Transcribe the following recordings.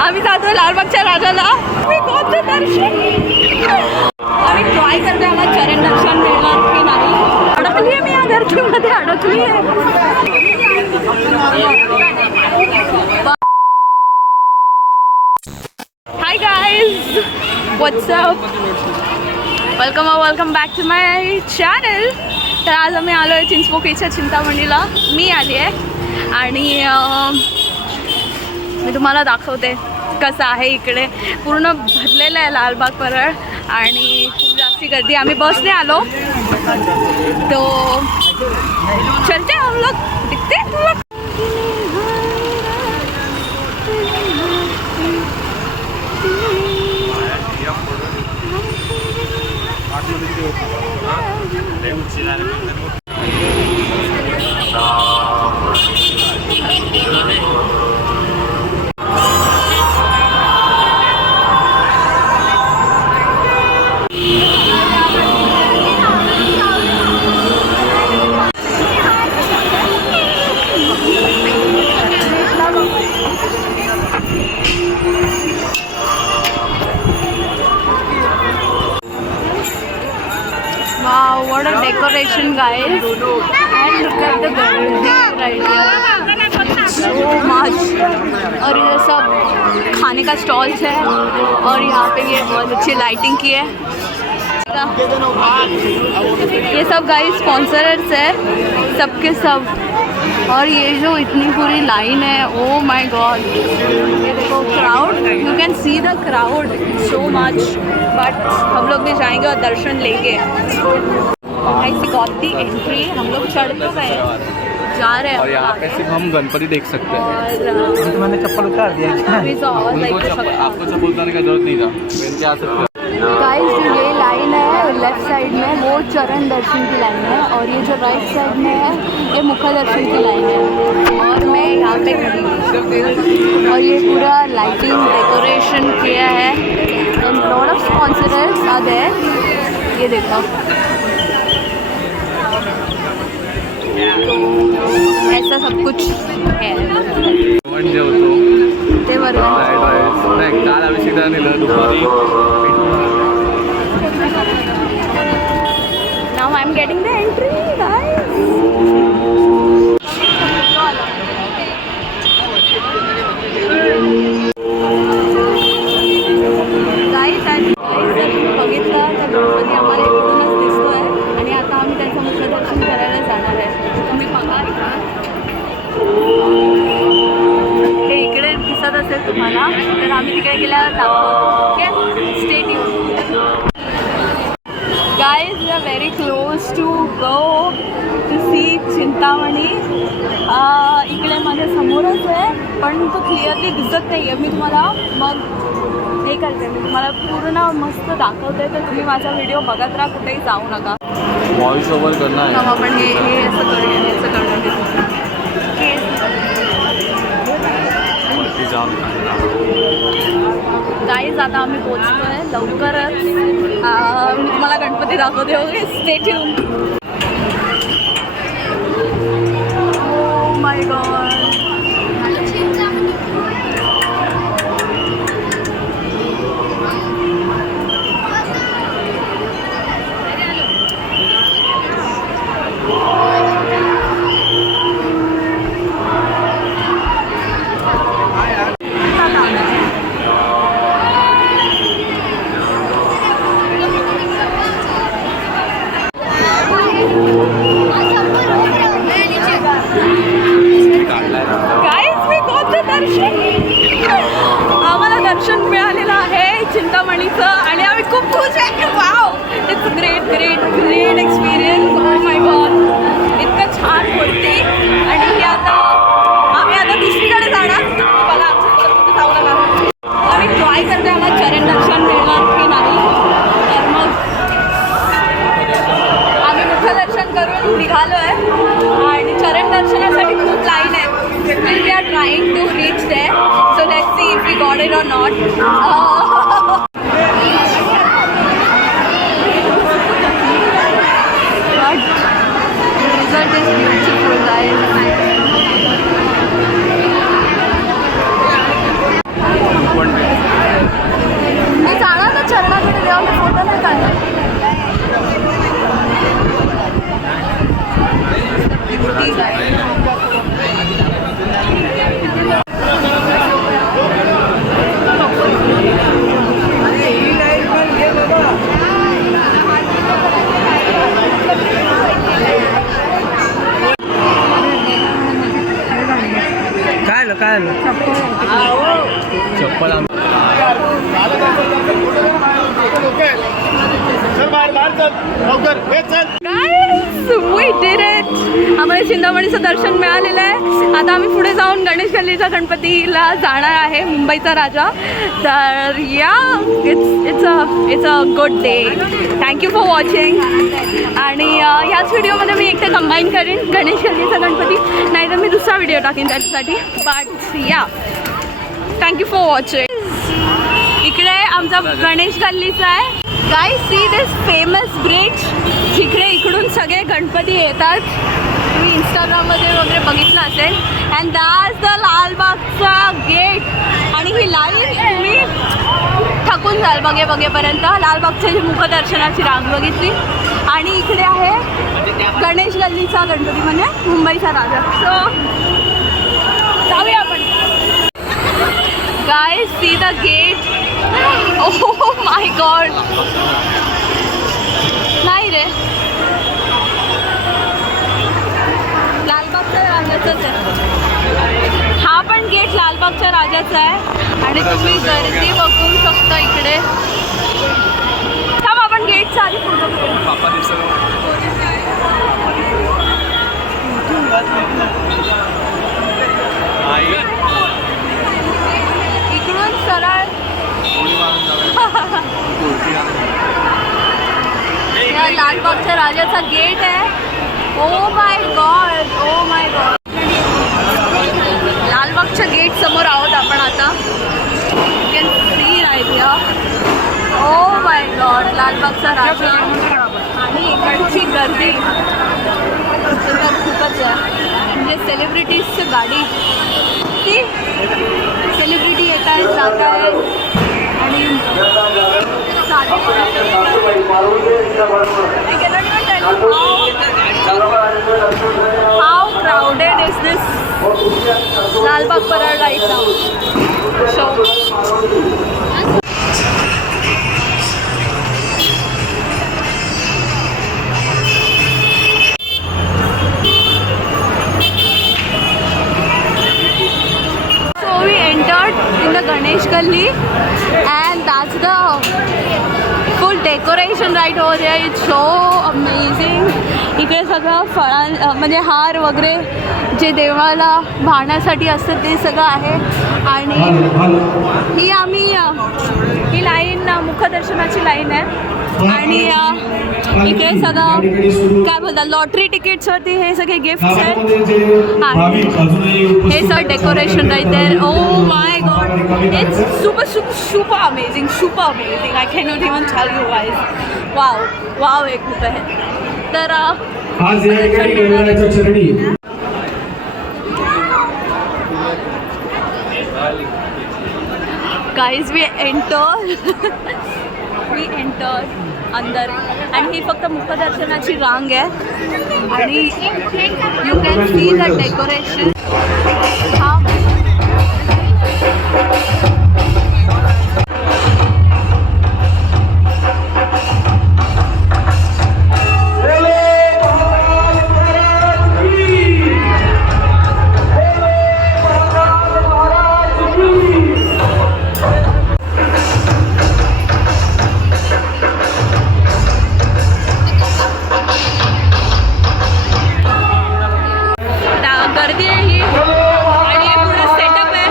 आम्ही जातोय लालबागच्या राजाला. आम्ही ट्राय करते आम्हाला चरण दर्शन मिळणार की नाही. अडकली आहे मी या गर्दीमध्ये, अडकली आहे. Hi guys, what's up, welcome back to my channel. तर आज आम्ही आलो आहे चिंचपोकळीच्या चिंतामणीला. मी आली आहे आणि मी तुम्हाला दाखवते कसं आहे. इकडे पूर्ण भरलेलं आहे लालबाग परळ आणि खूप जास्ती गर्दी. आम्ही बसने आलो तो चलते हम लोग, दिखते तुम लोग. Wow, what a decoration, guys! And look at the garden right here. So much. और ये सब खाने का स्टॉल्स है और यहाँ पे ये बहुत अच्छी लाइटिंग की है. ये सब गाइस स्पॉन्सर्स है सबके सब. और ये जो इतनी पूरी लाइन है, ओ माय गॉड. ये देखो crowd, you can see the crowd so much. But हम लोग भी जाएंगे और दर्शन लेंगे. ऐसी गॉडी एंट्री, हम लोग चढ़ तो गए, जा रहे हैं. और यहाँ पे सिर्फ हम गणपति देख सकते हैं. और तो मैंने चप्पल उतार दिया. आपको चप्पल उतारने का जरूरत नहीं था, पहन के आ सकते. गाइस जो ये लाइन है लेफ्ट साइड में वो चरण दर्शन की लाइन है और ये जो राइट साइड में है ये मुख दर्शन की लाइन है. और मैं यहाँ पे खड़ी हूँ और ये पूरा लाइटिंग डेकोरेशन किया है and lot of sponsors are there. ये देखो, तो ऐसा सब कुछ है. ते बरोबर काल अभिषेक नेलं दुपारी. Now I'm getting the entry, guys. बघितलं तर गणपती आम्हाला इकडूनच दिसतोय आणि आता आम्ही त्याचं मुखदर्शन करायला जाणार आहे. तुम्ही बघा हे इकडे दिसत असेल तुम्हाला, तर आम्ही तिकडे गेल्यावर दाखवतो. Okay, stay tuned. Guys, we are very close to go to see Chintamani. इकडे माझ्या समोरच आहे पण तो क्लिअरली दिसत नाही आहे. मी तुम्हाला मग हे करते, मी तुम्हाला पूर्ण मस्त दाखवते. तर तुम्ही माझा व्हिडिओ बघत राहा, कुठेही जाऊ नका. व्हॉइस ओव्हर करना है. मग आपण हे असं करूया, हे असं करून देतो. गाईज आता आम्ही पोचतोय लवकरच. मी तुम्हाला गणपती दाखवते. Okay, stay tuned. Oh my God. आम्हाला दर्शन मिळालेलं आहे चिंतामणीचं आणि आम्ही खूप खुश आहे. Wow, it's great great great experience. O my God, इतकं छान मूर्ती. आणि हे आता आम्ही आता दुसरीकडे जाणार. बघा आमच्यासोबत कुठे जाऊ नका. आम्ही ट्राय करते आम्हाला चरण दर्शन मिळणार की नाही. तर मग आम्ही मुखदर्शन करून निघालो आहे आणि चरण दर्शनासाठी खूप लाईन आहे. We are trying to reach there, so let's see if we got it or not. But the result is beautiful, guys. चप्पल चप्पल Guys, we did it! आम्हाला चिंतामणीचं दर्शन मिळालेलं आहे. आता आम्ही पुढे जाऊन गणेश गल्लीच्या गणपतीला जाणार आहे, मुंबईचा राजा. तर या it's a good day. Thank you for watching. आणि ह्याच व्हिडिओमध्ये मी एकटं कंबाईन करेन गणेश गल्लीचा गणपती, नाहीतर मी दुसरा व्हिडिओ टाकेन त्याच्यासाठी. बट या, थँक्यू फॉर वॉचिंग. इकडे आमचा गणेश गल्लीचा आहे. Guys, see this famous bridge, जिकडे इकडून सगळे गणपती येतात. तुम्ही इंस्टाग्राममध्ये वगैरे बघितलं असेल. अँड दॅट्स द लालबागचा गेट. आणि ही लाईन तुम्ही थकून जाल बघेपर्यंत. लालबागच्या मुखदर्शनाची रांग बघितली. आणि इकडे आहे गणेश गल्लीचा गणपती, म्हणजे मुंबईचा राजा. सो जाऊया आपण. Guys, see the gate. Oh my god. नाही रे, लालबागच्या राजाचाच आहे हा पण गेट. लालबागच्या राजाचा आहे. आणि तुम्ही गर्दी बघू शकता इकडे. थांब, आपण गेटचा आधी फोटो करू. इकडून सरळ लालबागच्या राजाचा गेट आहे. Oh my god, oh my god. लालबागच्या गेट समोर आहोत आपण आता. You can see right here. Oh my god, लालबागचा राजा. आणि इकडची गर्दी तर खूपच आहे. म्हणजे सेलिब्रिटीजची गाडी, ती सेलिब्रिटी येत आहेत, जात आहेत. आणि how crowded is this Lalbagh Parad right now. So we entered in the Ganesh Galli, and that's the full decoration right over there. It's so amazing. इकडे सगळं म्हणजे हार वगैरे जे देवाला वाहण्यासाठी असतं ते सगळं आहे. आणि ही लाईन मुखदर्शनाची लाईन आहे. आणि इकडे सगळं काय बोलतात, लॉटरी तिकीट्सवरती हे सगळे गिफ्ट्स आहेत. आणि हे सगळं decoration right there. Oh my god, it's super amazing. I cannot even tell you guys. Wow एक खूप आहे. तर गाईज, वी एंटर अंदर. आणि ही फक्त मुखदर्शनाची रांग आहे. आणि you can see the decoration. गर्दी आहे ही. आणि हे पुढे सेटअप आहे.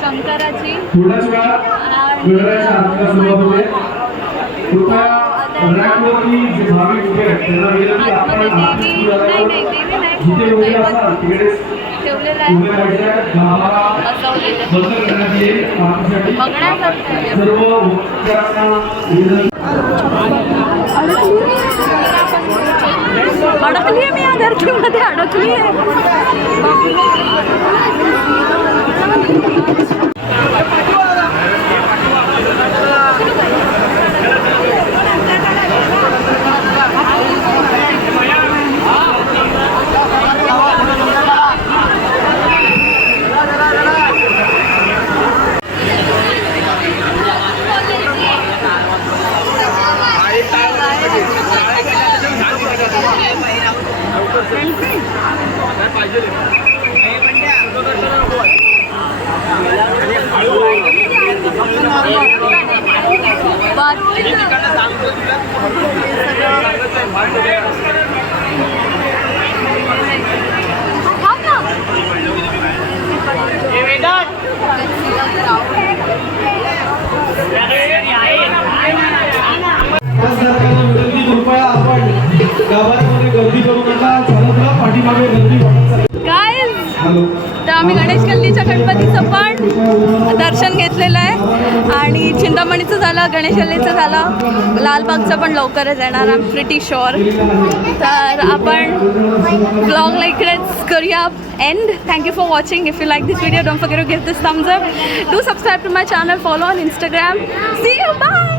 शंकराची. आता रॅकवरती जे भाविक उभे आहेत त्यांना विनंती आतमध्ये आपण देवी नाही जिथे उभे दैवत असतात तिकडे ठेवलेलं उभे आहे राहायचं. गावाला बसवलेलं बंद करण्यात येईल. पाहण्यासाठी बघण्यासारखं आहे. सर्व उपचारांना विनंती. अडकली आहे मी या गर्दीमध्ये अडकली आहे. सरकारला विनंती कृपया आपण गावामध्ये गर्दी करू नका. झालं पाठीमागे गर्दी वाढत चालली. गाईज हॅलो तर आम्ही गणेश गल्लीच्या गणपतीचं पण दर्शन घेतलेलं आहे आणि चिंतामणीचं झालं, गणेश गल्लीचं झालं, लालबागचं पण लवकरच येणार. I am pretty sure. तर आपण ब्लॉगला इकडेच करूया end. Thank you for watching. If you like this video don't forget to give this thumbs up. Do subscribe to my channel. Follow on Instagram. See you. Bye.